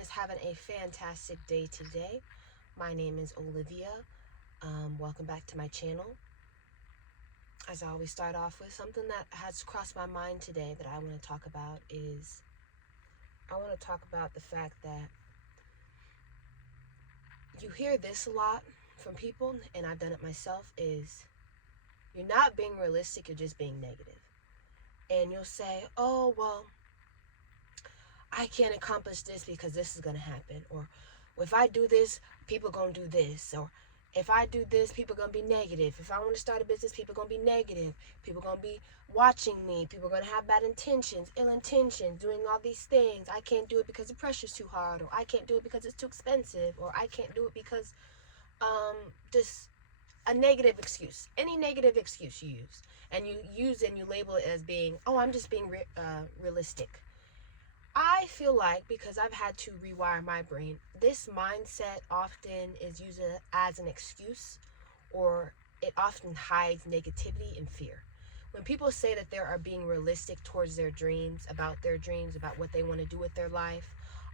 is having a fantastic day today. My name is Olivia. Welcome back to my channel. As I always start off with, something that has crossed my mind today that I want to talk about is I want to talk about the fact that you hear this a lot from people, and I've done it myself, is you're not being realistic, you're just being negative. And you'll say, oh, well, I can't accomplish this because this is going to happen. Or if I do this, people are going to do this. Or if I do this, people are going to be negative. If I want to start a business, people are going to be negative. People are going to be watching me. People are going to have bad intentions, ill intentions, doing all these things. I can't do it because the pressure's too hard. Or I can't do it because it's too expensive. Or I can't do it because just a negative excuse. Any negative excuse you use. And you use and you label it as being, oh, I'm just being realistic. I feel like, because I've had to rewire my brain, this mindset often is used as an excuse, or it often hides negativity and fear. When people say that they are being realistic towards their dreams, about what they want to do with their life,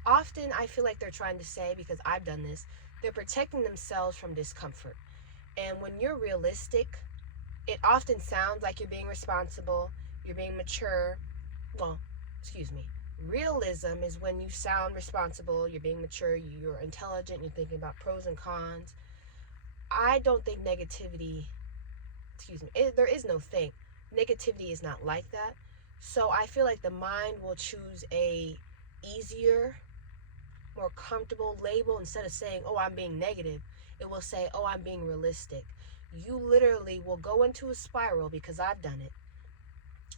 often I feel like they're trying to say, because I've done this, they're protecting themselves from discomfort. And when you're realistic, it often sounds like you're being responsible, you're being mature. Well, excuse me. Realism is when you sound responsible, you're being mature, you're intelligent, you're thinking about pros and cons. I don't think there is no thing. Negativity is not like that. So I feel like the mind will choose a easier, more comfortable label. Instead of saying, oh, I'm being negative, it will say, oh, I'm being realistic. You literally will go into a spiral, because I've done it,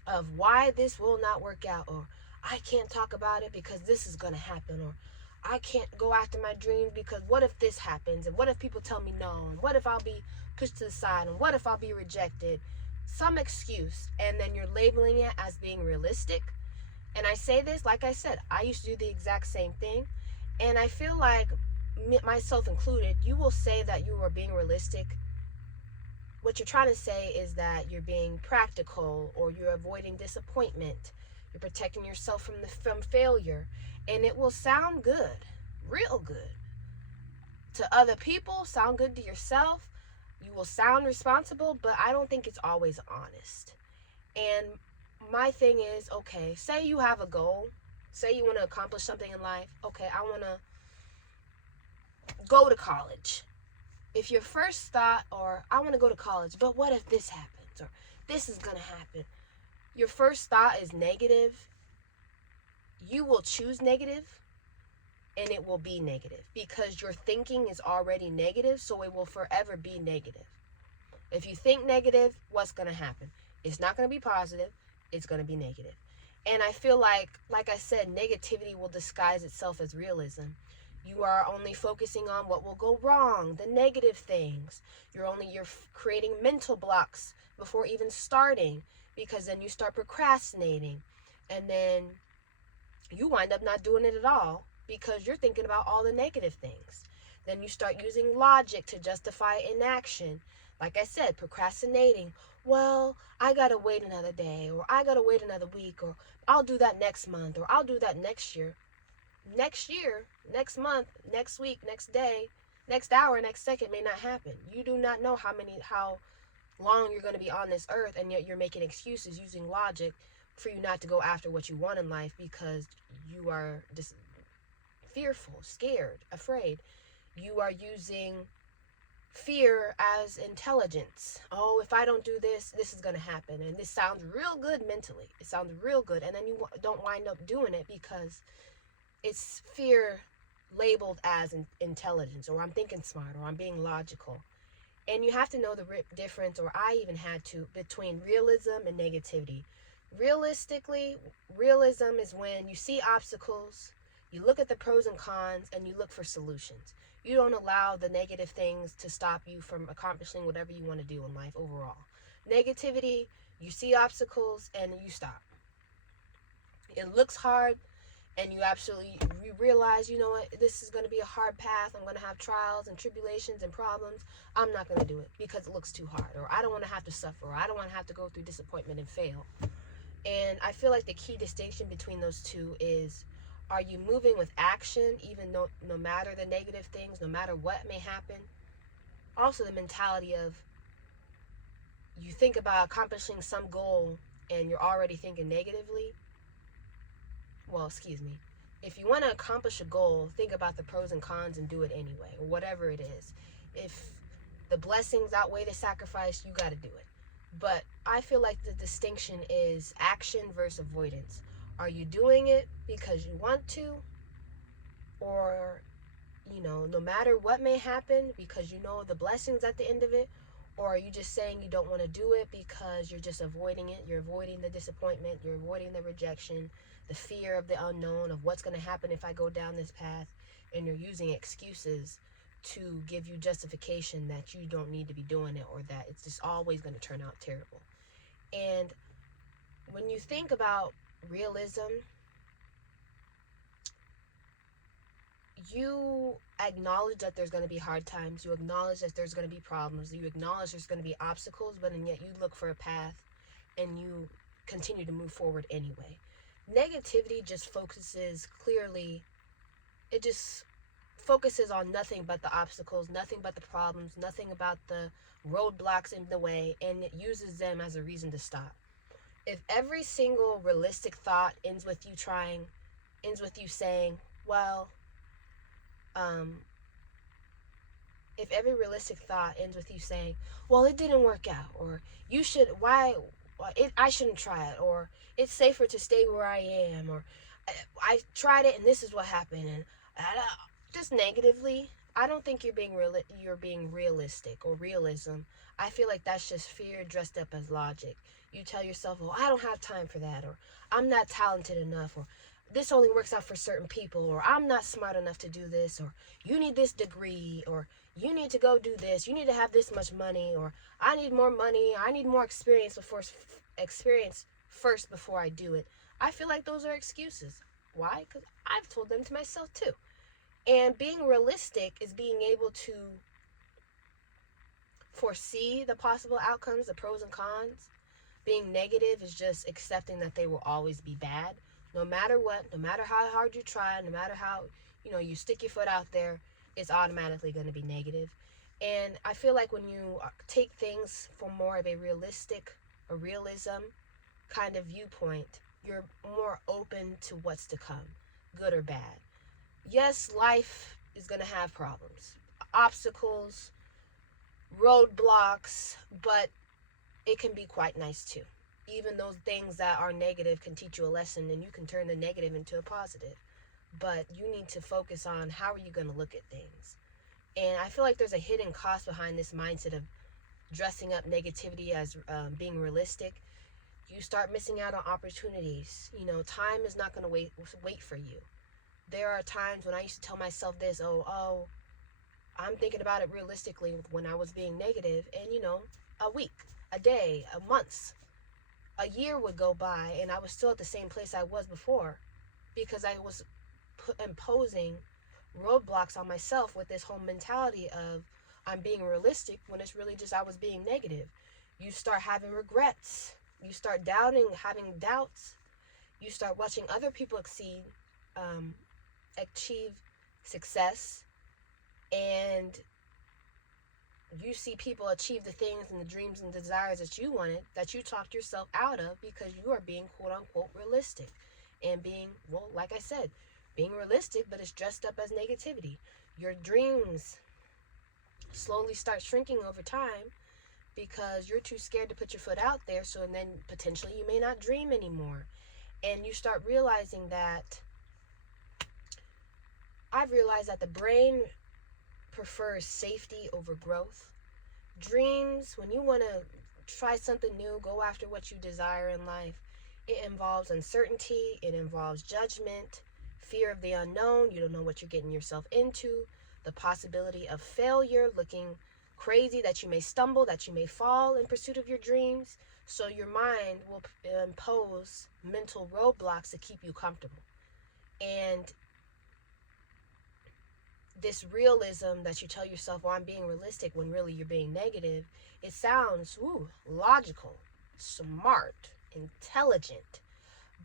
of why this will not work out, or I can't talk about it because this is going to happen, or I can't go after my dreams because what if this happens, and what if people tell me no, and what if I'll be pushed to the side, and what if I'll be rejected. Some excuse, and then you're labeling it as being realistic. And I say this, like I said, I used to do the exact same thing, and I feel like, myself included, you will say that you are being realistic. What you're trying to say is that you're being practical, or you're avoiding disappointment. You're protecting yourself from failure. And it will sound good, real good. To other people, sound good to yourself. You will sound responsible, but I don't think it's always honest. And my thing is, okay, say you have a goal. Say you want to accomplish something in life. Okay, I want to go to college. If your first thought, or I want to go to college, but what if this happens, or this is going to happen, your first thought is negative, you will choose negative, and it will be negative, because your thinking is already negative, so it will forever be negative. If you think negative, what's going to happen? It's not going to be positive, it's going to be negative. And I feel like I said, negativity will disguise itself as realism. You are only focusing on what will go wrong, the negative things. You're creating mental blocks before even starting, because then you start procrastinating, and then you wind up not doing it at all because you're thinking about all the negative things. Then you start using logic to justify inaction. Like I said, procrastinating. Well, I gotta wait another day, or I gotta wait another week, or I'll do that next month, or I'll do that next year. Next year, next month, next week, next day, next hour, next second may not happen. You do not know how long you're going to be on this earth, and yet you're making excuses using logic for you not to go after what you want in life, because you are just fearful, scared, afraid. You are using fear as intelligence. Oh, if I don't do this, this is going to happen. And this sounds real good mentally. It sounds real good. And then you don't wind up doing it because it's fear labeled as intelligence, or I'm thinking smart, or I'm being logical. And you have to know the difference, or I even had to, between realism and negativity. Realism is when you see obstacles, you look at the pros and cons, and you look for solutions. You don't allow the negative things to stop you from accomplishing whatever you want to do in life overall. Negativity, you see obstacles and you stop. It looks hard, and you realize, you know what, this is going to be a hard path. I'm going to have trials and tribulations and problems. I'm not going to do it because it looks too hard, or I don't want to have to suffer, or I don't want to have to go through disappointment and fail. And I feel like the key distinction between those two is Are you moving with action, even though no matter the negative things, no matter what may happen? Also, the mentality of you think about accomplishing some goal and you're already thinking negatively. Well, excuse me. If you want to accomplish a goal, think about the pros and cons and do it anyway, or whatever it is. If the blessings outweigh the sacrifice, you got to do it. But I feel like the distinction is action versus avoidance. Are you doing it because you want to, or, no matter what may happen, because you know the blessings at the end of it? Or are you just saying you don't want to do it because you're just avoiding it? You're avoiding the disappointment, you're avoiding the rejection, the fear of the unknown, of what's going to happen if I go down this path, and you're using excuses to give you justification that you don't need to be doing it, or that it's just always going to turn out terrible. And when you think about realism, you acknowledge that there's going to be hard times, you acknowledge that there's going to be problems, you acknowledge there's going to be obstacles, but and yet you look for a path and you continue to move forward anyway. Negativity just focuses on nothing but the obstacles, nothing but the problems, nothing about the roadblocks in the way, and it uses them as a reason to stop. If every single realistic thought ends with you saying, well, if every realistic thought ends with you saying, well, it didn't work out, or I shouldn't try it, or it's safer to stay where I am, or I tried it and this is what happened, and just negatively, I don't think you're being realistic or realism. I feel like that's just fear dressed up as logic. You tell yourself, well, I don't have time for that, or I'm not talented enough, or this only works out for certain people, or I'm not smart enough to do this, or you need this degree, or you need to go do this, you need to have this much money, or I need more money, I need more experience first before I do it. I feel like those are excuses. Why? Because I've told them to myself too. And being realistic is being able to foresee the possible outcomes, the pros and cons. Being negative is just accepting that they will always be bad. No matter what, no matter how hard you try, no matter how, you stick your foot out there, it's automatically going to be negative. And I feel like when you take things from more of a realism kind of viewpoint, you're more open to what's to come, good or bad. Yes, life is going to have problems, obstacles, roadblocks, but it can be quite nice too. Even those things that are negative can teach you a lesson, and you can turn the negative into a positive. But you need to focus on how are you going to look at things. And I feel like there's a hidden cost behind this mindset of dressing up negativity as being realistic. You start missing out on opportunities. Time is not going to wait for you. There are times when I used to tell myself this, I'm thinking about it realistically when I was being negative, and a week, a day, a month, a year would go by, and I was still at the same place I was before, because I was imposing roadblocks on myself with this whole mentality of I'm being realistic when it's really just I was being negative. You start having regrets. You start doubting, having doubts. You start watching other people achieve success, and you see people achieve the things and the dreams and desires that you wanted, that you talked yourself out of because you are being quote unquote realistic, and being, well, like I said, being realistic, but it's dressed up as negativity. Your dreams slowly start shrinking over time because you're too scared to put your foot out there, so then potentially you may not dream anymore. And you start realizing that I've realized that the brain prefers safety over growth. Dreams, when you want to try something new, go after what you desire in life, it involves uncertainty, it involves judgment, fear of the unknown. You don't know what you're getting yourself into, the possibility of failure, looking crazy, that you may stumble, that you may fall in pursuit of your dreams. So your mind will impose mental roadblocks to keep you comfortable. And this realism that you tell yourself, I'm being realistic, when really you're being negative, it sounds logical, smart, intelligent,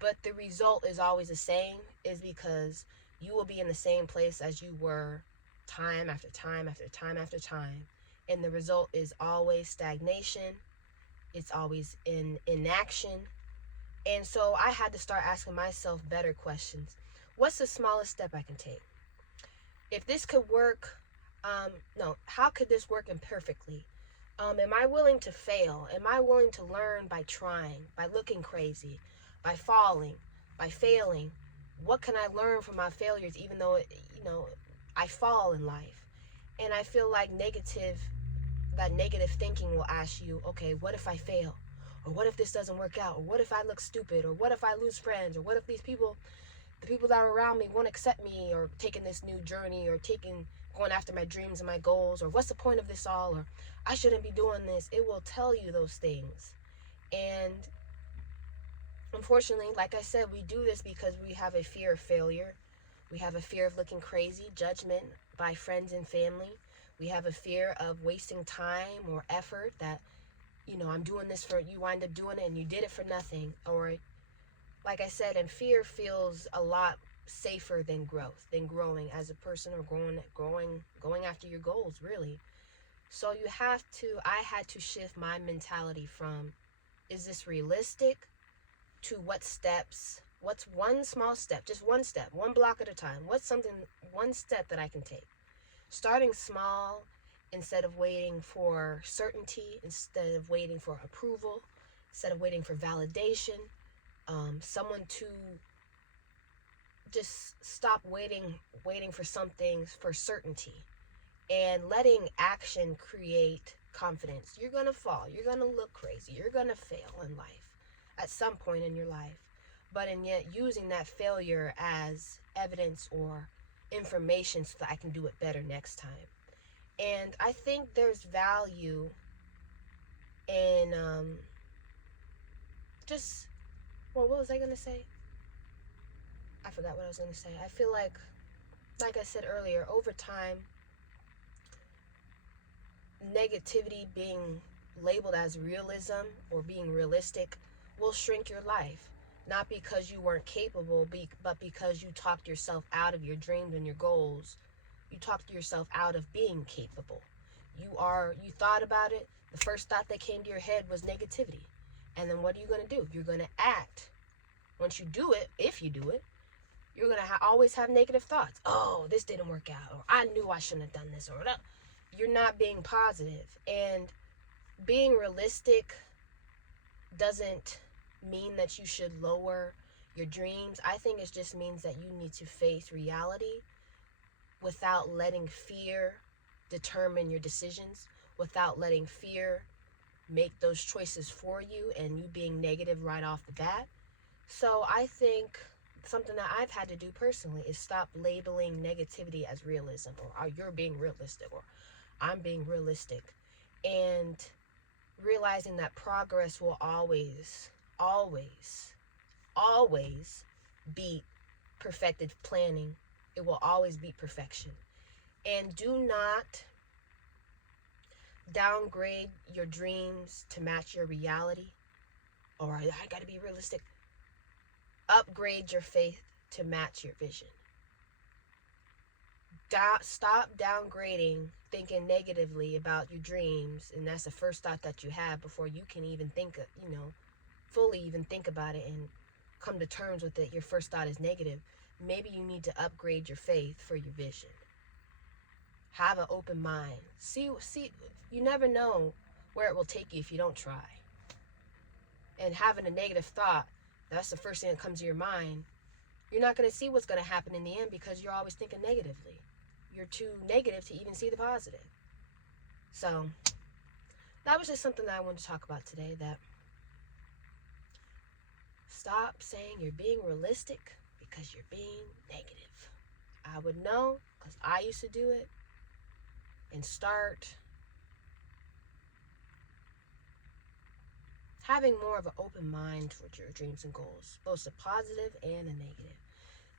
but the result is always the same, is because you will be in the same place as you were time after time after time after time. And the result is always stagnation. It's always in inaction. And so I had to start asking myself better questions. What's the smallest step I can take? If this could work, no, how could this work imperfectly? Am I willing to fail? Am I willing to learn by trying, by looking crazy, by falling, by failing? What can I learn from my failures, even though, I fall in life? And I feel like that negative thinking will ask you, okay, what if I fail? Or what if this doesn't work out? Or what if I look stupid? Or what if I lose friends? Or what if the people that are around me won't accept me, or taking this new journey, or going after my dreams and my goals? Or what's the point of this all? Or I shouldn't be doing this. It will tell you those things. And unfortunately, like I said, we do this because we have a fear of failure. We have a fear of looking crazy, judgment by friends and family. We have a fear of wasting time or effort, that, I'm doing this for, you wind up doing it and you did it for nothing. Or, like I said, and fear feels a lot safer than growing as a person, or going after your goals, really. So I had to shift my mentality from, is this realistic, to what's one small step, just one step, one block at a time. One step that I can take. Starting small, instead of waiting for certainty, instead of waiting for approval, instead of waiting for validation, someone to just stop waiting for something, for certainty, and letting action create confidence. You're going to fall. You're going to look crazy. You're going to fail in life at some point in your life. But and yet using that failure as evidence or information so that I can do it better next time. And I think there's value in what was I going to say? I forgot what I was going to say. I feel like I said earlier, over time, negativity being labeled as realism or being realistic will shrink your life. Not because you weren't capable, but because you talked yourself out of your dreams and your goals. You talked yourself out of being capable. You thought about it. The first thought that came to your head was negativity. And then what are you going to do? You're going to act. Once you do it, if you do it, you're going to always have negative thoughts. Oh, this didn't work out. Or I knew I shouldn't have done this. Or you're not being positive. And being realistic doesn't mean that you should lower your dreams. I think it just means that you need to face reality without letting fear determine your decisions, without letting fear make those choices for you and you being negative right off the bat. So I think something that I've had to do personally is stop labeling negativity as realism, or you're being realistic, or I'm being realistic, and realizing that progress will always beat perfected planning. It will always beat perfection. And do not downgrade your dreams to match your reality. Or I gotta be realistic. Upgrade your faith to match your vision. Stop downgrading, thinking negatively about your dreams, and that's the first thought that you have before you can even think, fully even think about it and come to terms with it. Your first thought is negative. Maybe you need to upgrade your faith for your vision. Have an open mind. See, you never know where it will take you if you don't try. And having a negative thought, that's the first thing that comes to your mind. You're not going to see what's going to happen in the end because you're always thinking negatively. You're too negative to even see the positive. So that was just something that I wanted to talk about today, that stop saying you're being realistic because you're being negative. I would know because I used to do it. And start having more of an open mind towards your dreams and goals, both a positive and a negative.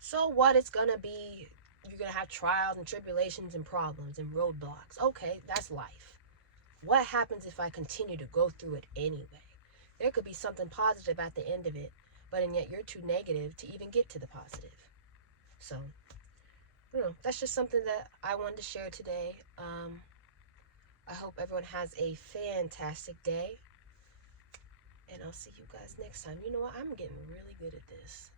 So what it's going to be, you're going to have trials and tribulations and problems and roadblocks. Okay, that's life. What happens if I continue to go through it anyway? There could be something positive at the end of it, but and yet you're too negative to even get to the positive. So, that's just something that I wanted to share today. I hope everyone has a fantastic day. And I'll see you guys next time. You know what? I'm getting really good at this.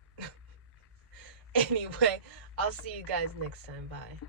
Anyway, I'll see you guys next time. Bye.